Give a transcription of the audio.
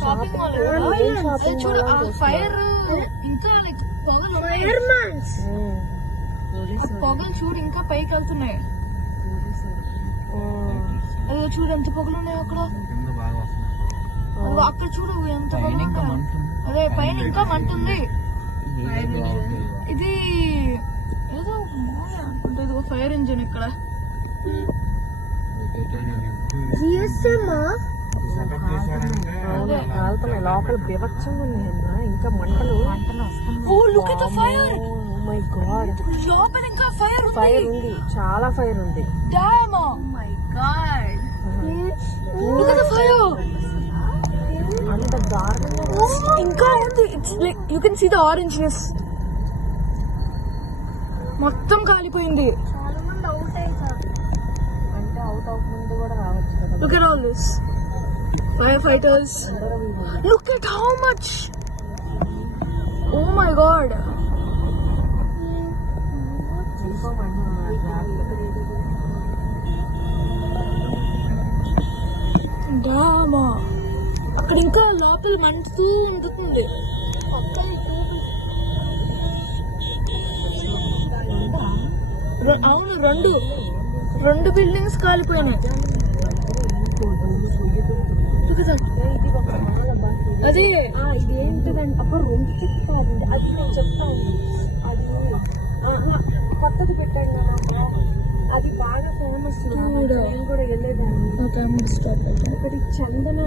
Shopping mall చూడు ఆ fire ఇంకా పొగలు చూడు ఇంకా పైకి వెళ్తున్నాయి. అదే చూడు ఎంత పొగలు ఉన్నాయి అక్కడ. అక్కడ చూడు ఎంత పొగలు ఉన్నాయి. అదే పైన ఇంకా మంట ఉంది. ఇది ఏదో అనుకుంటా ఇది ఫైర్ ఇంజిన్ ఇక్కడ. కాలుతున్నాయి లోపల బీభత్సంగా ఉంది. ఇంకా మంటలు లోపల ఇంకా ఫైర్ ఉంది, చాలా ఫైర్ ఉంది. అంత దారుణంగా ఇంకా ఉంది. You can see the orangeness. మొత్తం కాలిపోయింది. అంటే అవుట్ అవ్వక ముందు కూడా రావచ్చు కదా. Look at all this. Firefighters. Look at how much. Oh my God. Dama. అక్కడ ఇంకా లోపల మంటుతూ ఉంటుంది. అవును రెండు బిల్డింగ్స్ కాలిపోయినాయి. అదే ఇది ఏంటిదంటే అప్పుడు రెండు తిప్పాలండి. అది నేను చెప్తాను. అది కొత్తది పెట్టాను కదా, అది బాగా ఫేమస్. నేను కూడా వెళ్ళేదాన్ని. చందన